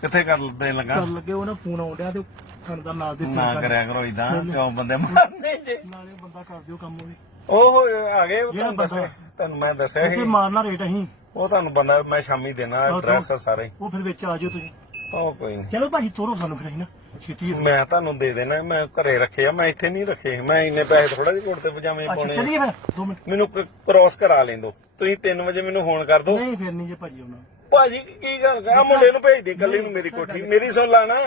ਕਿੱਥੇ ਕਰ ਦੇਣ ਲੱਗਾ? ਕਰ ਲੱਗੇ ਉਹ ਨਾ ਫੋਨ ਆਉਣ ਡਿਆ ਤੇ ਥਣ ਦਾ ਨਾਲ ਦੇ ਨਾ ਕਰਿਆ ਕਰੋ ਇਦਾਂ ਕਿਉਂ ਬੰਦੇ ਮਾਰਨੇ ਜੇ? ਨਾਲੇ ਬੰਦਾ ਕਰ ਦਿਓ ਕੰਮ ਉਹ ਵੀ। ਉਹ ਆ ਗਏ ਉਹ ਜਿਹੜਾ ਤੁਹਾਨੂੰ ਦੱਸਿਆ ਤੁਹਾਨੂੰ ਮੈਂ ਦੱਸਿਆ ਤੇ ਸੀ। ਮਾਰਨਾ ਰੇਟ ਅਸੀਂ। ਉਹ ਤੁਹਾਨੂੰ ਬੰਦਾ ਮੈਂ ਸ਼ਾਮੀ ਦੇਣਾ ਐਡਰੈਸ ਸਾਰੇ। ਉਹ ਫਿਰ ਵਿੱਚ ਆ ਜਾਓ ਤੁਸੀਂ। ਉਹ ਕੋਈ ਨਹੀਂ ਚਲੋ ਭਾਜੀ ਤੋਰੋ ਸਾਨੂੰ ਫਿਰ ਅਸੀਂ ਨਾ ਛੇਤੀ ਮੈਂ ਤੁਹਾਨੂੰ ਦੇ ਦੇਣਾ ਮੈਂ ਘਰੇ ਰੱਖੇ ਆ ਮੈਂ ਇੱਥੇ ਨਹੀਂ ਰੱਖੇ। ਮੈਂ ਇੰਨੇ ਪੈਸੇ ਥੋੜਾ ਜਿਹੇ ਕੋਟ ਤੇ ਪਜਾਮੇ ਪਾਉਣੇ ਆ। ਚੱਲੀਏ ਫਿਰ 2 ਮਿੰਟ। ਮੈਨੂੰ ਕ੍ਰੋਸ ਕਰਾ ਲੈਂਦੋ ਤੁਸੀਂ 3 ਵਜੇ ਮੈਨੂੰ ਫੋਨ ਕਰ ਦਿਓ। ਨਹੀਂ ਫਿਰ ਨਹੀਂ ਜੇ ਭਾਜੀ ਆਉਣਾ। ਭਾਜੀ ਕੀ ਗੱਲ ਕਰ ਮੁੰਡੇ ਨੂੰ ਭੇਜ ਦੇ ਕੱਲੀ ਨੂੰ ਮੇਰੀ ਕੋਠੀ। ਮੇਰੀ ਸੁਣ ਲਾ ਨਾ।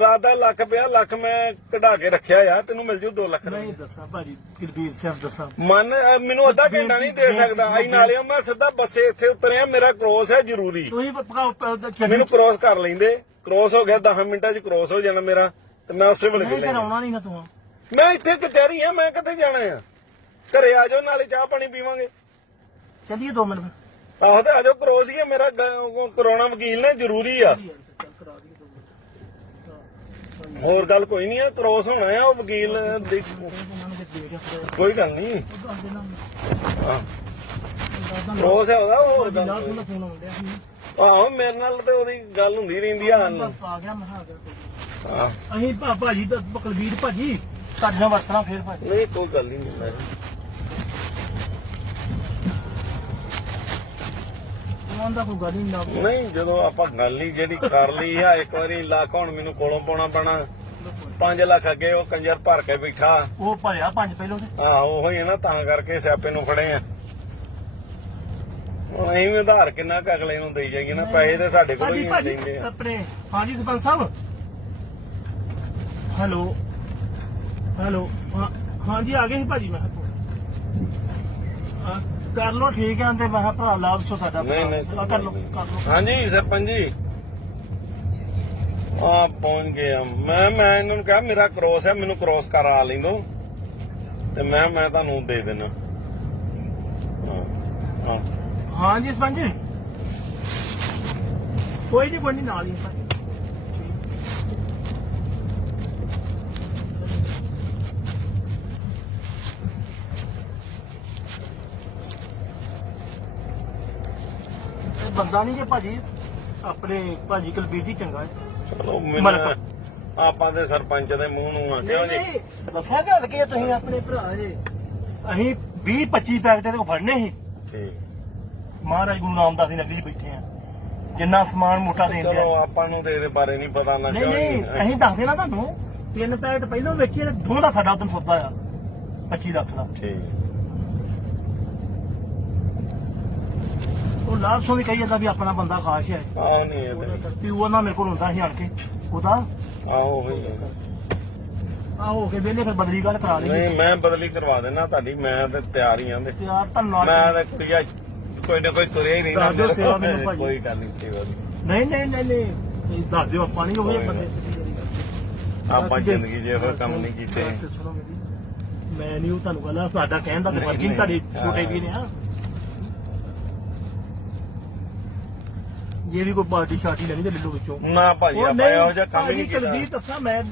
ਰਾਤ ਦਾ ਲੱਖ ਪਿਆ ਲੱਖ ਮੈਂ ਕਢਾ ਕੇ ਰੱਖਿਆ ਆ ਤੈਨੂੰ ਮਿਲ ਜੂ 2 ਲੱਖ ਨਹੀਂ ਦੱਸਾਂ ਭਾਜੀ ਕਿਰਬੀਰ ਸਿੰਘ ਦੱਸਾਂ। ਮਨ ਅਹ ਮੈਨੂੰ ਅੱਧਾ ਘੰਟਾ ਨਹੀਂ ਦੇ ਸਕਦਾ। ਆਈ ਨਾਲੇ ਮੈਂ ਸਿੱਧਾ ਬੱਸੇ ਇੱਥੇ ਉਤਰਿਆ ਮੇਰਾ ਕ੍ਰੋਸ ਹੈ ਜ਼ਰੂਰੀ। ਤੁਸੀਂ ਚੱਲੀ ਮੈਨੂੰ ਕ੍ਰੋਸ ਕਰ ਲੈਂਦੇ। ਕ੍ਰੋਸ ਹੋ ਗਿਆ 10 ਮਿੰਟਾਂ 'ਚ ਕ੍ਰੋਸ ਹੋ ਜਾਣਾ ਮੇਰਾ ਤੇ ਮੈਂ ਉਸੇ ਵੇਲੇ ਨਹੀਂ ਲੈ ਫਿਰ ਆਉਣਾ ਨਹੀਂ ਨਾ ਤੂੰ। ਮੈਂ ਇੱਥੇ ਕਚਹਿਰੀ ਆ ਮੈਂ ਕਿੱਥੇ ਜਾਣਾ ਆ? ਘਰੇ ਆ ਜਾਓ ਨਾਲੇ ਚਾਹ ਪਾਣੀ ਪੀਵਾਂਗੇ। ਚੱਲੀਏ 2 ਮਿੰਟ ਫਿਰ। ਆਹੋ ਤੇ ਆ ਜਾਓ ਕ੍ਰੋਸ ਹੀ ਆ ਮੇਰਾ ਕਰੋਨਾ ਵਕੀਲ ਨੇ ਜ਼ਰੂਰੀ ਆ। ਹੋਰ ਗੱਲ ਕੋਈ ਨਹੀਂ ਆ ਕ੍ਰੋਸ ਹੋਣਾ ਆ ਉਹ ਵਕੀਲ ਦੀ। ਕੋਈ ਗੱਲ ਨਹੀਂ। ਹਾਂ। ਕ੍ਰੋਸ ਹੈ ਉਹਦਾ ਹੋਰ ਗੱਲ ਆਹੋ ਮੇਰੇ ਨਾਲ ਤੇ ਉਹਦੀ ਗੱਲ ਹੁੰਦੀ ਰਹਿੰਦੀ ਆ ਬਸ ਆ ਗਿਆ ਮੈਂ ਕਿਹਾ ਆ ਗਿਆ ਕੋਈ। ਹਾਂ। ਅਸੀਂ ਭਾ ਭਾਜੀ ਦਾ ਬਕਲਵੀਰ ਭਾਜੀ ਨਾਲ ਵਰਤਣਾ ਫੇਰ ਭਾਜੀ। ਨਹੀਂ ਕੋਈ ਗੱਲ ਨਹੀਂ ਮੈਂ ਉਹਨਾਂ ਦਾ ਕੋਈ ਗੱਲ ਹੀ ਨਾ ਨਹੀਂ ਜਦੋਂ ਆਪਾਂ ਗੱਲ ਹੀ ਜਿਹੜੀ ਕਰ ਲਈ ਆ ਇੱਕ ਵਾਰੀ ਲੱਖ ਹੁਣ ਮੈਨੂੰ ਕੋਲੋਂ ਪਾਉਣਾ ਪੈਣਾ। 5 ਲੱਖ ਅੱਗੇ ਉਹ ਕੰਜਰ ਭਰ ਕੇ ਬੈਠਾ। ਉਹ ਭਰਿਆ ਪੰਜ ਪਹਿਲੋਂ ਤੇ ਆ ਉਹ ਹੀ ਹੈ ਨਾ ਤਾਂ ਕਰਕੇ ਸਿਆਪੇ ਨੂੰ ਖੜੇ ਆ। ਹੁਣ ਅਸੀਂ ਵੀ ਉਧਾਰ ਕਿੰਨਾ ਕੁ ਅਗਲੇ ਨੂੰ ਦੇਈ ਜਾਈਏ ਨਾ ਪੈਸੇ ਤੇ ਸਾਡੇ ਕੋਲ ਹੀ ਭਾਜੀ ਲੈਂਦੇ ਆ। ਆਪਣੇ ਹਾਂਜੀ ਸਰਪੰਚ ਸਾਹਿਬ। ਹੈਲੋ। ਹੈਲੋ। ਹਾਂ- ਹਾਂਜੀ ਆ ਗਏ ਸੀ ਭਾਜੀ ਮੈਂ ਕਿਹਾ। ਹਾਂ, ਕਰ ਲੋ ਠੀਕ ਹੈ ਤੇ ਮੈਂ ਕਿਹਾ ਭਰਾ ਲਾਭ ਸੋ ਸਾਡਾ ਨਹੀਂ ਨਹੀਂ। ਭਰਾ। ਕਰ ਲੋ ਕਰ ਲੋ ਹਾਂਜੀ ਸਰਪੰਚ ਜੀ। ਆ ਪਹੁੰਚ ਗਏ ਆ। ਮੈਂ ਮੈਂ ਇਹਨਾਂ ਨੂੰ ਕਿਹਾ ਮੇਰਾ ਕ੍ਰੋਸ ਹੈ ਮੈਨੂੰ ਕ੍ਰੋਸ ਕਰਾ ਲੈਂਦੋ। ਤੇ ਮੈਂ ਮੈਂ ਤੁਹਾਨੂੰ ਦੇ ਦੇਣਾ ਹਾਂ ਹਾਂ। ਹਾਂਜੀ ਸਰਪੰਚ ਜੀ। ਕੋਈ ਨਹੀਂ ਕੋਈ ਨਹੀਂ ਨਾਲ ਹੀ ਭਾਜੀ ਬੰਦਾ ਨਹੀਂ ਜੇ ਭਾਜੀ ਆਪਣੇ ਭਾਜੀ ਕੁਲਬੀਰ ਜੀ ਚੰਗਾ ਹੈ। ਚਲੋ। ਮੈਨੂੰ ਆਪਾਂ ਦੇ ਸਰਪੰਚ ਦੇ ਮੂੰਹ ਨੂੰ ਆ ਕਿਉਂ ਜੀ? ਦੱਸਿਆ ਕੀ ਹੈ ਤੁਸੀਂ ਆਪਣੇ ਭਰਾ ਜੇ ਅਸੀਂ 20 25 ਪੈਕਟ ਕੋ ਫੜਨੇ ਸੀ। ਠੀਕ। ਮਹਾਰਾਜ ਗੁਰੂ ਨਾਮਦਾਸ ਦੀ ਨਗਰੀ ਬੈਠੇ ਆ। ਜਿੰਨਾ ਸਮਾਨ ਮੋਟਾ ਦੇਣ ਚਲੋ ਆਪਾਂ ਨੂੰ ਤੇ ਇਹਦੇ ਬਾਰੇ ਨਹੀਂ ਪਤਾ ਨਾ ਨਹੀਂ ਨਹੀਂ ਅਸੀਂ ਦੱਸ ਦੇਣਾ ਤੁਹਾਨੂੰ ਤਿੰਨ ਪੈਕਟ ਪਹਿਲਾਂ ਵੇਖੀਏ ਤੇ ਦੋ ਦਾ ਸਾਡਾ ਉਦੋਂ ਸੌਦਾ ਆ 25 ਲੱਖ ਦਾ। ਠੀਕ। ਉਹ ਲਾਭ ਸੋ ਵੀ ਕਹੀ ਜਾਂਦਾ ਵੀ ਆਪਣਾ ਬੰਦਾ ਖਾਸ ਹੈ। ਆਹ ਨਹੀਂ ਇਹ ਤੇ ਵੀ ਉਹ ਨਾ ਮੇਰੇ ਕੋਲ ਹੁੰਦਾ ਸੀ ਆਣ ਕੇ। ਉਹਦਾ? ਆਹੋ ਹੋਈ ਆ। ਹੋ। ਕੇ ਵੇਲੇ ਫਿਰ ਬਦਲੀ ਗੱਲ ਕਰਾ ਲਈ। ਨਹੀਂ ਮੈਂ ਬਦਲੀ ਕਰਵਾ ਦੇਣਾ ਤੁਹਾਡੀ ਮੈਂ ਤੇ ਤਿਆਰ ਹੀ ਆਂ ਤੇ ਤੇ ਯਾਰ ਧੰਨਵਾਦ ਮੈਂ ਤੇ ਕੁੜੀਆ ਕੋਈ ਨਾ ਕੋਈ ਤੁਰਿਆ ਹੀ ਨਹੀਂ ਨਾ ਦੱਸ ਦਿਓ ਮੇਰੇ ਸੇਵਾ ਕੋਲ। ਮੈਨੂੰ ਭਾਜੀ। ਕੋਈ ਗੱਲ ਨਹੀਂ ਸੇਵਾ ਦੀ। ਨਹੀਂ ਨਹੀਂ ਨਹੀਂ ਨਹੀਂ। ਦੱਸ ਦਿਓ ਆਪਾਂ ਨਹੀਂ ਹੋਵੇ ਬੰਦੇ। ਆਪਾਂ ਜ਼ਿੰਦਗੀ 'ਚ ਇਹੋ ਕੰਮ ਨਹੀਂ ਕੀਤੇ। ਸੁਣੋ ਮੇਰੀ। ਮੈਂ ਨਹੀਂ ਉਹ ਤੁਹਾਨੂੰ ਕਹਿੰਦਾ ਤੁਹਾਡਾ ਕਹਿਣ ਦਾ ਮਰਜ਼ੀ ਨਹੀਂ। ਤੁਹਾਡੇ ਛੋਟੇ ਵੀ ਨੇ ਆ ਜੇ ਵੀ ਕੋਈ ਪਾਰਟੀ ਸ਼ਾਰਟੀ ਲੈਣੀ ਤੇ ਲੈ ਲਓ ਵਿੱਚੋਂ। ਨਾ ਭਾਜੀ ਉਹ ਆਪਾਂ ਨਹੀਂ, ਇਹੋ ਜਿਹਾ ਕੰਮ ਹੀ ਨਹੀਂ ਭਾਜੀ, ਕੀਤਾ ਦੱਸਾਂ ਮੈਂ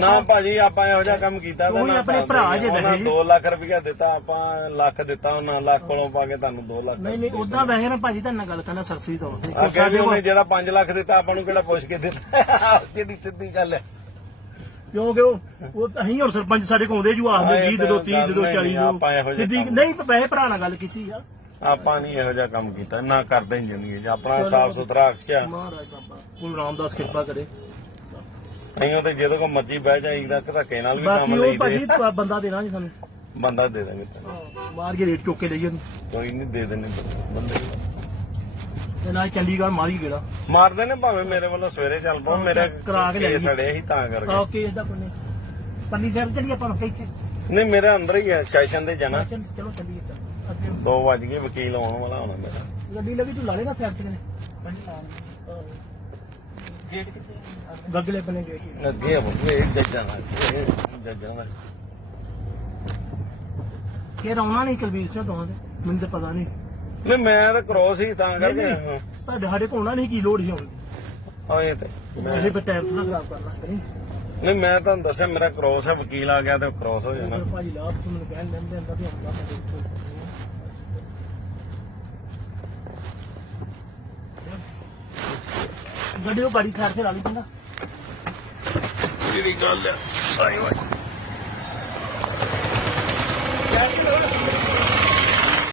ਨਾ ਭਾਜੀ ਆਪਾਂ ਇਹੋ ਜਿਹਾ ਕੰਮ ਕੀਤਾ ਉਹ ਹੀ ਆਪਣੇ ਭਰਾ ਜੇ ਉਹਨਾਂ ਵੈਸੇ। 2 ਲੱਖ ਰੁਪਇਆ ਦਿੱਤਾ ਆਪਾਂ ਲੱਖ ਦਿੱਤਾ ਉਹਨਾਂ ਲੱਖ ਕੋਲੋਂ ਪਾ ਕੇ ਤੁਹਾਨੂੰ 2 ਲੱਖ ਨਹੀਂ ਨਹੀਂ ਉਦਾਂ ਵੈਸੇ ਨਾ ਭਾਜੀ ਨਾਲ ਗੱਲ ਕਰਨਾ ਸਰਸੀ ਤੋਂ। ਅੱਗੇ ਵੀ ਉਹਨੇ ਜਿਹੜਾ 5 ਲੱਖ ਦਿੱਤਾ ਆਪਾਂ ਨੂੰ ਕਿਹੜਾ ਪੁੱਛ ਕੇ ਦਿੱਤਾ? ਜਿਹੜੀ ਸਿੱਧੀ ਗੱਲ ਹੈ? ਕਿਉਂਕਿ ਉਹ ਉਹ ਅਸੀਂ ਹੁਣ ਸਰਪੰਚ ਸਾਡੇ ਕੋਲ ਆਉਂਦੇ ਜੂ ਆਖਦੇ ਹਾਂ, ਇਹ 20 ਦੇ ਦੋ ਤਾਂ 30 ਦੇ ਦੋ ਗੱਲ 40 ਨਹੀਂ, ਦੇ ਆਪਾਂ ਇਹੋ ਦੋ ਜਿਹੇ ਸਿੱਧੀ ਕੰਮ- ਨਹੀਂ ਵੈਸੇ ਭਰਾ ਨਾਲ ਗੱਲ ਕੀਤੀ ਆ। ਆਪਾਂ ਨਹੀਂ ਇਹੋ ਜਿਹਾ ਕੰਮ ਕੀਤਾ ਨਾ ਕਰਦੇ ਹੀ ਜ਼ਿੰਦਗੀ 'ਚ। ਆਪਣਾ ਸਾਫ਼ ਸੁਥਰਾ ਅਕਸ਼ਾ ਮਹਾਰਾਜ ਬਾਬਾ ਗੁਰੂ ਰਾਮਦਾਸ ਕਿਰਪਾ ਕਰੇ। ਨਹੀਂ ਉਹ ਤੇ ਜਦੋਂ ਕੋ ਮਰਜ਼ੀ ਬਹਿ ਜਾਈਦਾ ਧੱਕੇ ਨਾਲ ਵੀ ਬਾਕੀ ਕੰਮ ਉਹ ਲਈਦੇ ਭਾਜੀ ਪ- ਬੰਦਾ ਦੇਣਾ ਜੀ ਸਾਨੂੰ। ਬੰਦਾ ਦੇ ਦਾਂਗੇ ਤੈਨੂੰ। ਮਾਰ ਕੇ ਰੇਟ ਚੁੱਕ ਕੇ ਲਈਏ ਉਹਨੂੰ। ਕੋਈ ਨਹੀਂ ਦੇ ਦੇਣੇ ਬੰਦੇ ਤੇ ਨਾਲ ਚੰਡੀਗੜ੍ਹ ਮਾਰੀ ਗੇੜਾ ਮਾਰਦੇ ਨੇ ਭਾਵੇਂ ਮੇਰੇ ਵੱਲੋਂ ਸਵੇਰੇ ਚੱਲ ਪਾਓ ਮੇਰੇ ਕਰਾ ਕੇ ਲੈ ਕੇਸ ਜੀ। ਅੜੇ ਸੀ ਤਾਂ ਆ ਕਰਕੇ ਓਕੇ ਇਹਦਾ ਕੋਈ ਨਹੀਂ। ਪੱਲੀ ਸਾਹਿਬ ਚਲੀ ਆਪਾਂ ਨੂੰ ਇੱਥੇ। ਨਹੀਂ ਮੇਰੇ ਅੰਦਰ ਹੀ ਹੈ ਸੈਸ਼ਨ ਤੇ ਜਾਣਾ। ਚਲ- ਚਲੋ ਚੱਲੀਏ ਚੱਲ। 2 ਵਜ ਗਏ ਵਕੀਲ ਆਉਣ ਵਾਲਾ ਹੋਣਾ ਮੇਰਾ। ਗੱਡੀ ਲੱਗੀ ਤੂੰ ਲਾ ਲੈਣਾ ਸਾਈਡ ਤੇ ਗੇਟ ਕਿੱਥੇ ਗੱਗਲੇ ਬਣੇ ਗੇਟ ਅੱਗੇ ਆ ਬੰਦੇ ਇਹ ਜੱਜਾਂ ਨਾਲ ਇਹ ਜੱਜਾਂ ਨਾਲ। ਕਿ ਰੌਣਾ ਨਹੀਂ ਕੁਲਵੀਰ ਸਿੰਘ ਦੋਹਾਂ ਦੇ ਮੈਨੂੰ ਤਾਂ ਪਤਾ ਨਹੀਂ। ਨਹੀਂ ਮੈਂ ਤਾਂ ਕ੍ਰੋਸ ਹੀ ਤਾਂ ਕਰਕੇ ਹਾਂ ਤੁਹਾਡੇ ਸਾਡੇ ਕੋਲ ਨਹੀਂ ਕੀ ਲੋੜ ਹਾਂ, ਇਹ ਤੇ ਮੈਂ ਇਹ ਟਾਈਮ ਨਾ ਖਰਾਬ ਕਰਨਾ ਕਰੀ ਨਹੀਂ ਮੈਂ ਤੁਹਾਨੂੰ ਦੱਸਿਆ ਮੇਰਾ ਕ੍ਰੋਸ ਹੈ ਵਕੀਲ ਆ ਗਿਆ ਤੇ ਕ੍ਰੋਸ ਹੋ ਜਾਣਾ ਭਾਜੀ ਲਾਭ ਤੁਹਾਨੂੰ ਕਹਿਣ ਲੈਂਦੇ ਅੰਦਰ ਵੀ ਹੁੰਦਾ ਤਾਂ ਦੇਖੋ ਗੱਡੀ ਉਹ ਗਾੜੀ ਸਾਈਡ ਤੇ ਲਾ ਲਈ ਕਹਿੰਦਾ ਜਿਹੜੀ ਗੱਲ ਹੈ ਆਈ ਵਾਈ